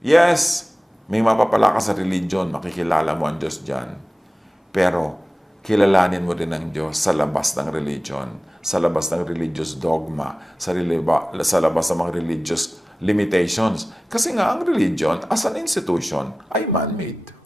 Yes, may mapapala ka sa religion, makikilala mo ang Diyos dyan. Pero, kilalanin mo din ang Diyos sa labas ng religion, sa labas ng religious dogma, sa labas ng mga religious limitations. Kasi nga, ang religion, as an institution, ay man-made.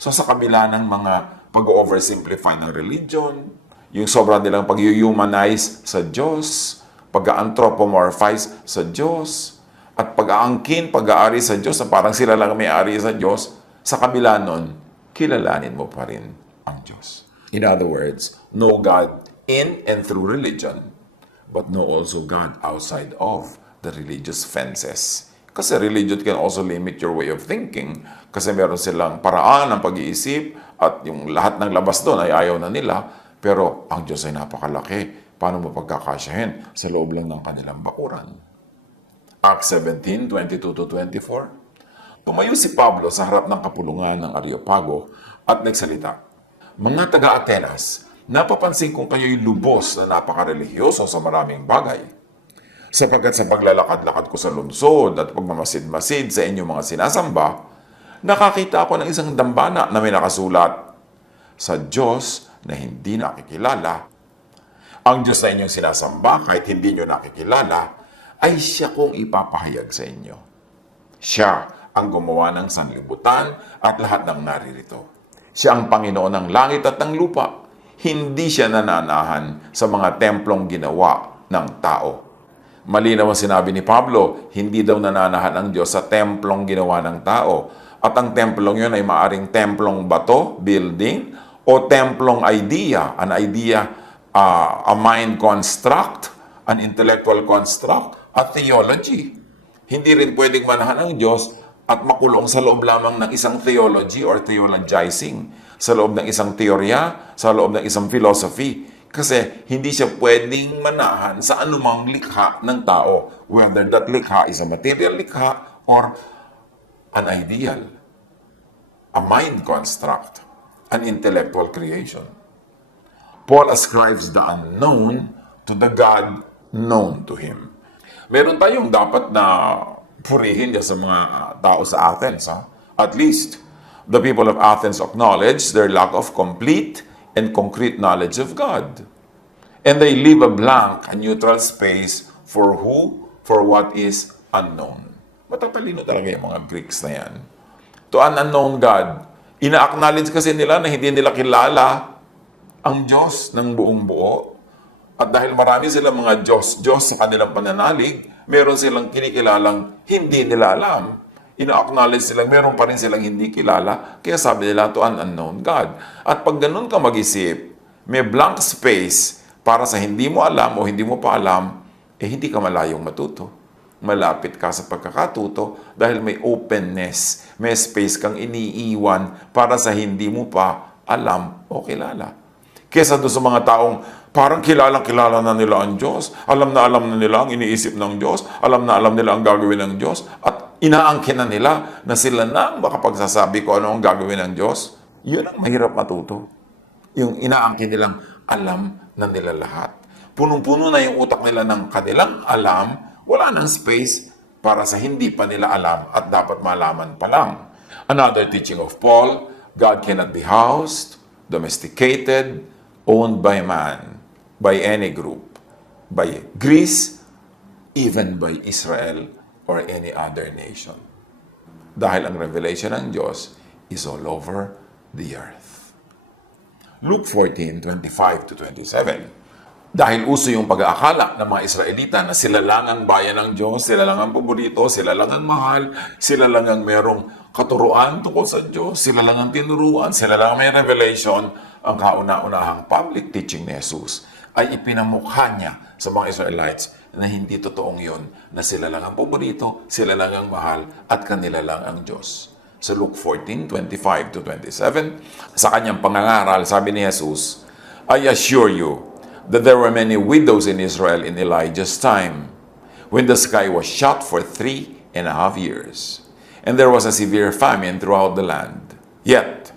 So, sa kabila ng mga pag-oversimplify ng religion, yung sobrang nilang pag-humanize sa Diyos, pag-anthropomorphize sa Diyos, at pag-aangkin, pag-aari sa Diyos, na parang sila lang may-ari sa Diyos, sa kabila nun, kilalanin mo pa rin ang Diyos. In other words, know God in and through religion, but know also God outside of the religious fences. Kasi religion can also limit your way of thinking, kasi meron silang paraan ng pag-iisip, at yung lahat ng labas doon ay ayaw na nila, pero ang Diyos ay napakalaki. Paano mo pagkakasyahin sa loob lang ng kanilang bakuran? Acts 17:22-24. Tumayo si Pablo sa harap ng kapulungan ng Areopago at nagsalita, "Mga taga-Atenas, napapansin kong kayo'y lubos na napakarelihiyoso sa maraming bagay. Sapagkat sa paglalakad-lakad ko sa lungsod at pagmamasid-masid sa inyong mga sinasamba, nakakita ako ng isang dambana na may nakasulat, sa Diyos na hindi nakikilala. Ang Diyos na inyong sinasamba, kahit hindi nyo nakikilala, ay siya kong ipapahayag sa inyo. Siya ang gumawa ng sanlibutan at lahat ng naririto. Siya ang Panginoon ng langit at ng lupa. Hindi siya nananahan sa mga templong ginawa ng tao." Malinaw ang sinabi ni Pablo, hindi daw nananahan ang Diyos sa templong ginawa ng tao. At ang templong yun ay maaring templong bato, building, o templong idea, a mind construct, an intellectual construct, at theology. Hindi rin pwedeng manahan ang Diyos at makulong sa loob lamang ng isang theology or theologizing, sa loob ng isang teorya, sa loob ng isang philosophy. Kasi hindi siya pwedeng manahan sa anumang likha ng tao, whether that likha is a material likha or an ideal, a mind construct, an intellectual creation. Paul ascribes the unknown to the God known to him. Meron tayong dapat na purihin sa mga tao sa Athens. At least, the people of Athens acknowledge their lack of complete and concrete knowledge of God. And they leave a blank, a neutral space for what is unknown. Matatalino talaga yung mga Greeks na yan. To an unknown God. Ina-acknowledge kasi nila na hindi nila kilala ang Diyos ng buong buo. At dahil marami silang mga Diyos sa kanilang pananalig, meron silang kinikilalang hindi nila alam. Ina-acknowledge silang meron pa rin silang hindi kilala, kaya sabi nila to an unknown God. At pag ganun ka mag-isip, may blank space para sa hindi mo alam o hindi mo pa alam, hindi ka malayong matuto. Malapit ka sa pagkakatuto dahil may openness, may space kang iniiwan para sa hindi mo pa alam o kilala. Kesa doon sa mga taong parang kilala na nila ang Diyos, alam na nila ang iniisip ng Diyos, alam na nila ang gagawin ng Diyos, at inaangkin na nila na sila na makapagsasabi ko ano ang gagawin ng Diyos. Yun ang mahirap matuto. Yung inaangkin nilang alam na nila lahat. Punong-puno na yung utak nila ng kanilang alam, wala nang space para sa hindi pa nila alam at dapat malaman pa lang. Another teaching of Paul, God cannot be housed, domesticated, owned by man, by any group, by Greece, even by Israel or any other nation. Dahil ang revelation ng Diyos is all over the earth. Luke 14:25-27. Dahil uso yung pag-aakala ng mga Israelita na sila lang ang bayan ng Diyos, sila lang ang paborito, sila lang ang mahal, sila lang ang merong katuruan tungkol sa Diyos, sila lang ang tinuruan, sila lang ang may revelation, ang kauna-unahang public teaching ni Jesus ay ipinamukha niya sa mga Israelites na hindi totoong yun, na sila lang ang paborito, sila lang ang mahal, at kanila lang ang Diyos. Sa Luke 14:25-27, sa kanyang pangangaral, sabi ni Jesus, I assure you that there were many widows in Israel in Elijah's time, when the sky was shut for 3.5 years, and there was a severe famine throughout the land. Yet,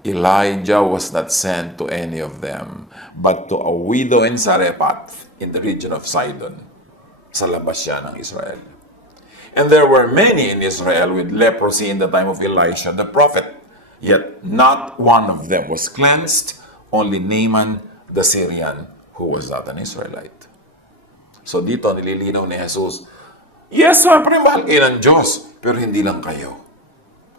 Elijah was not sent to any of them, but to a widow in Sarephat, in the region of Sidon, sa labas siya ng Israel. And there were many in Israel with leprosy in the time of Elisha the prophet. Yet not one of them was cleansed, only Naaman the Syrian, who was not an Israelite. So dito nililinaw ni Jesus, yes, syempre mahal kayo ng Diyos, pero hindi lang kayo.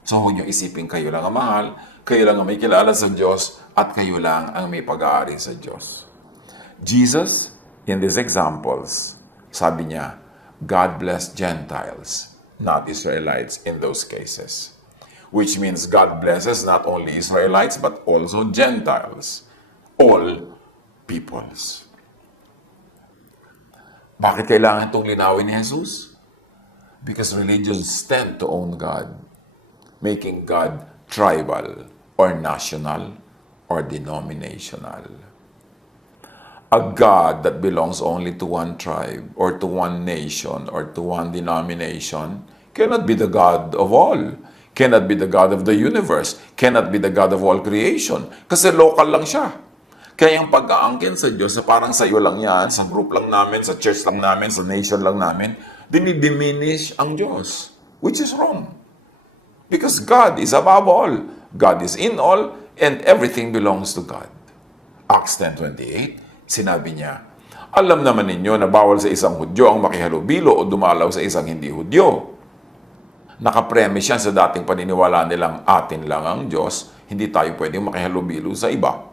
So huwag niyo isipin kayo lang ang mahal, kayo lang ang may kilala sa Diyos, at kayo lang ang may pag-aari sa Diyos. Jesus, in these examples, sabi niya, God blessed Gentiles, not Israelites in those cases. Which means God blesses not only Israelites, but also Gentiles. All peoples. Bakit kailangan itong linawin ni Jesus? Because religions tend to own God, making God tribal or national or denominational. A God that belongs only to one tribe or to one nation or to one denomination cannot be the God of all, cannot be the God of the universe, cannot be the God of all creation, kasi local lang siya. Kaya yung pag-aangkin sa Diyos, parang sa iyo lang yan, sa group lang namin, sa church lang namin, sa nation lang namin, dinidiminish ang Diyos, which is wrong. Because God is above all, God is in all, and everything belongs to God. Acts 10:28, sinabi niya, alam naman ninyo na bawal sa isang Hudyo ang makihalubilo o dumalaw sa isang hindi Hudyo. Nakapremise yan sa dating paniniwala nilang atin lang ang Diyos, hindi tayo pwedeng makihalubilo sa iba.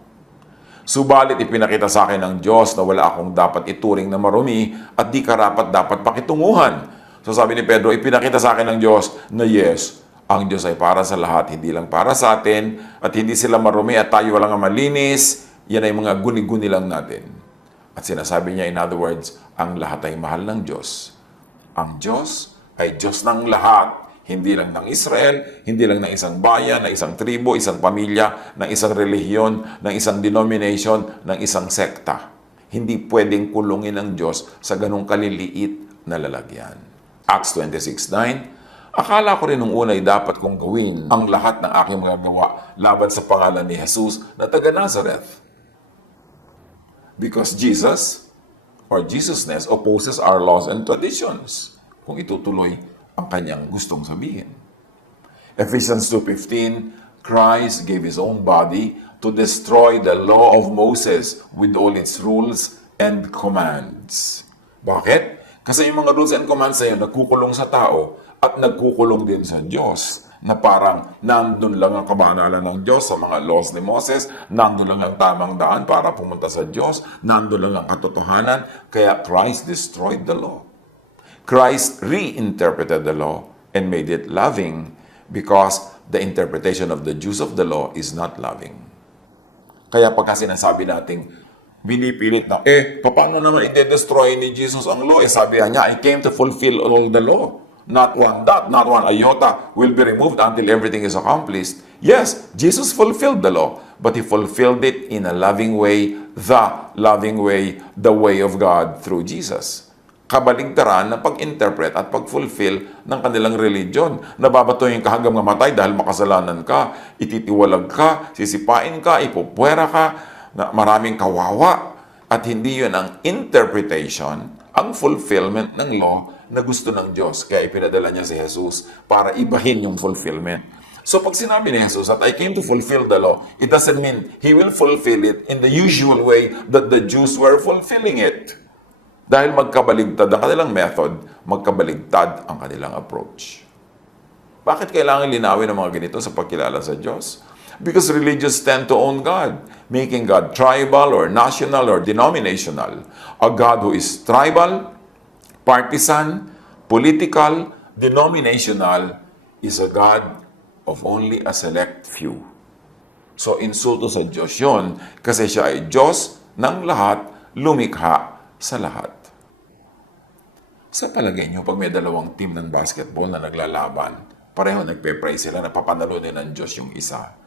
Subalit ipinakita sa akin ng Diyos na wala akong dapat ituring na marumi at di karapat dapat pakitunguhan. So sabi ni Pedro, ipinakita sa akin ng Diyos na yes, ang Diyos ay para sa lahat, hindi lang para sa atin, at hindi sila marumi at tayo walang malinis, yan ay mga guni-guni lang natin. At sinasabi niya, in other words, ang lahat ay mahal ng Diyos. Ang Diyos ay Diyos ng lahat. Hindi lang ng Israel, hindi lang ng isang bayan, ng isang tribo, isang pamilya, ng isang relihiyon, ng isang denomination, ng isang sekta. Hindi pwedeng kulungin ng Diyos sa ganong kaliliit na lalagyan. Acts 26:9, akala ko rin nung una ay dapat kong gawin ang lahat ng aking magagawa laban sa pangalan ni Jesus na taga Nazareth. Because Jesus, or Jesusness, opposes our laws and traditions. Kung itutuloy ang kanyang gustong sabihin. Ephesians 2:15, Christ gave His own body to destroy the law of Moses with all its rules and commands. Bakit? Kasi yung mga rules and commands na yun, nagkukulong sa tao at nagkukulong din sa Diyos. Na parang nandun lang ang kabanalan ng Diyos sa mga laws ni Moses, nandun lang ang tamang daan para pumunta sa Diyos, nandun lang ang katotohanan, kaya Christ destroyed the law. Christ reinterpreted the law and made it loving because the interpretation of the Jews of the law is not loving. Kaya pagka sinasabi nating binipilit na, paano naman i-destroy ni Jesus ang law? Sabi niya, I came to fulfill all the law. Not one dot, not one iota will be removed until everything is accomplished. Yes, Jesus fulfilled the law, but He fulfilled it in a loving way, the way of God through Jesus. Kabaligtaran ng pag-interpret at pag-fulfill ng kanilang religion. Nababatuhin ka hanggang mamatay dahil makasalanan ka, ititiwalag ka, sisipain ka, ipupwera ka, na maraming kawawa. At hindi yun ang interpretation, ang fulfillment ng law na gusto ng Diyos. Kaya ipinadala niya si Jesus para ibahin yung fulfillment. So pag sinabi ni Jesus that I came to fulfill the law, it doesn't mean He will fulfill it in the usual way that the Jews were fulfilling it. Dahil magkabaligtad ang kanilang method, magkabaligtad ang kanilang approach. Bakit kailangan linawin ang mga ganito sa pagkilala sa Diyos? Because religions tend to own God, making God tribal or national or denominational. A God who is tribal, partisan, political, denominational is a God of only a select few. So insulto sa Diyos yun kasi siya ay Diyos ng lahat, lumikha sa lahat. Sa palagay nyo, pag may dalawang team ng basketball na naglalaban, pareho nagpe-pray sila na papanalunin ng Diyos yung isa.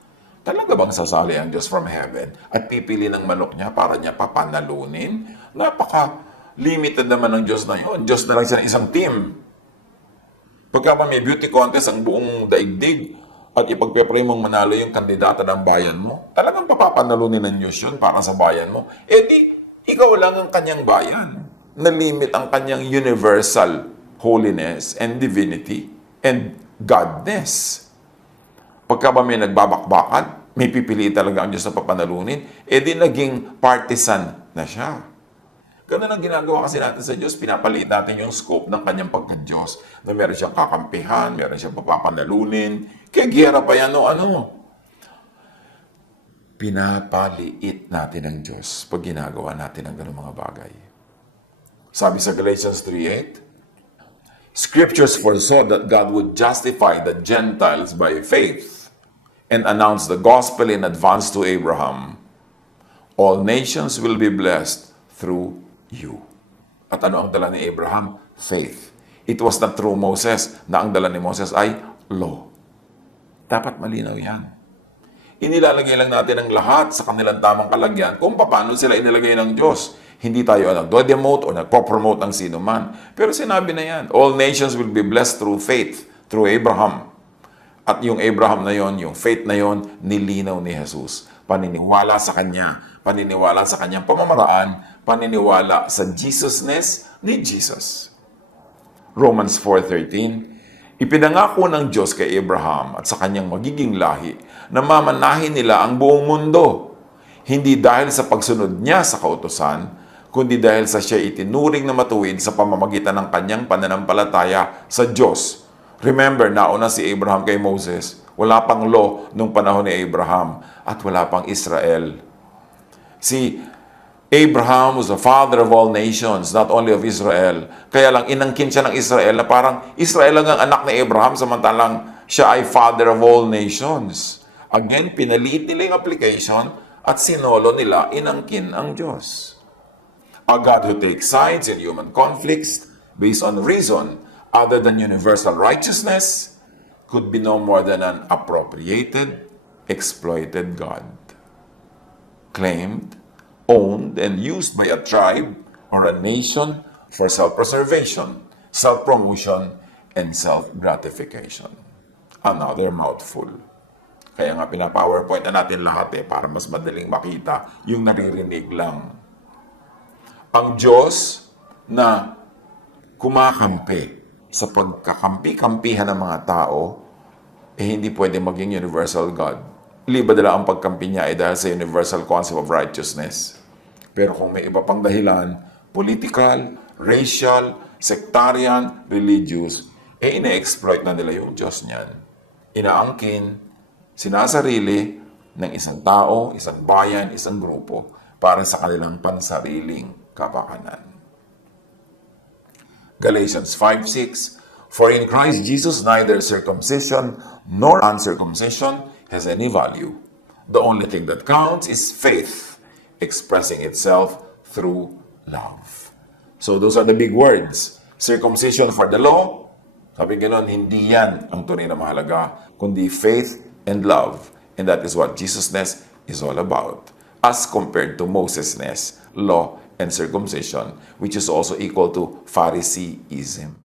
Talaga bang sasali ang Diyos from heaven at pipili ng manok niya para niya papanalunin? Napaka-limited naman ng Diyos na yun. Diyos na lang siya ng isang team. Pagka may beauty contest ang buong daigdig at ipagpe-pray mong manalo yung kandidata ng bayan mo, talagang papapanalunin ng Diyos yun para sa bayan mo. Di, ikaw lang ang kanyang bayan. Nalimit ang kanyang universal holiness, and divinity, and godness. Pagka ba may nagbabakbakan, may pipiliin talaga ang Diyos na papanalunin, di naging partisan na siya. Ganun ang ginagawa kasi natin sa Diyos. Pinapaliit natin yung scope ng kanyang pagka-Diyos. Na meron siyang kakampihan, meron siyang papapanalunin. Kaya giyera pa yan, ano. Pinapaliit natin ang Diyos pag ginagawa natin ang ganung mga bagay. Sabi sa Galatians 3:8, Scriptures foresaw that God would justify the Gentiles by faith and announce the gospel in advance to Abraham. All nations will be blessed through you. At ano ang dala ni Abraham? Faith. It was not through Moses na ang dala ni Moses ay law. Dapat malinaw yan. Inilalagay lang natin ang lahat sa kanilang tamang kalagyan kung paano sila inilagay ng Diyos. Hindi tayo nagdo-demote o nagpo-promote ng sino man. Pero sinabi na yan, all nations will be blessed through faith, through Abraham. At yung Abraham na yon, yung faith na yon, nilinaw ni Jesus. Paniniwala sa Kanya, paniniwala sa Kanyang pamamaraan, paniniwala sa Jesusness ni Jesus. Romans 4:13, ipinangako ng Diyos kay Abraham at sa kanyang magiging lahi na mamanahin nila ang buong mundo. Hindi dahil sa pagsunod niya sa kautusan, kundi dahil sa siya itinuring na matuwid sa pamamagitan ng kanyang pananampalataya sa Diyos. Remember, nauna si Abraham kay Moses. Wala pang law nung panahon ni Abraham at wala pang Israel. Si Abraham was the father of all nations, not only of Israel. Kaya lang inangkin siya ng Israel na parang Israel lang ang anak ni Abraham samantalang siya ay father of all nations. Again, pinaliit nila yung application at sinolo nila inangkin ang Diyos. A God who takes sides in human conflicts based on reason other than universal righteousness could be no more than an appropriated, exploited God. Claimed, owned, and used by a tribe or a nation for self-preservation, self-promotion, and self-gratification. Another mouthful. Kaya nga pina-PowerPoint na natin lahat para mas madaling makita yung naririnig lang. Ang Diyos na kumakampi sa pagkakampi-kampihan ng mga tao, hindi pwede maging universal God. Liba nila ang pagkampi niya ay dahil sa universal concept of righteousness. Pero kung may iba pang dahilan, political, racial, sectarian, religious, ine-exploit na nila yung Diyos niyan. Inaangkin, sinasarili ng isang tao, isang bayan, isang grupo para sa kanilang pansariling kapakanan. Galatians 5:6, For in Christ Jesus neither circumcision nor uncircumcision has any value. The only thing that counts is faith, expressing itself through love. So those are the big words. Circumcision for the law, sabi ganoon, hindi yan ang tunay na mahalaga, kundi faith and love. And that is what Jesusness is all about. As compared to Mosesness, law, and circumcision, which is also equal to Phariseeism.